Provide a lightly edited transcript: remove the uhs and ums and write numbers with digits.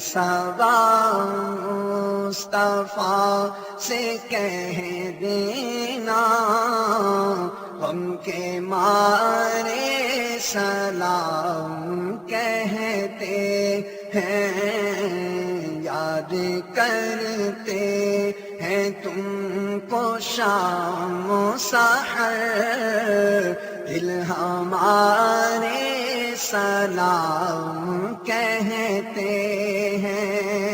सबा मुस्तफा से कह देना, हमके मारे सलाम कहते हैं। याद करते हैं तुमको शाम सहर, दिल हमारे सलाम कहते हैं।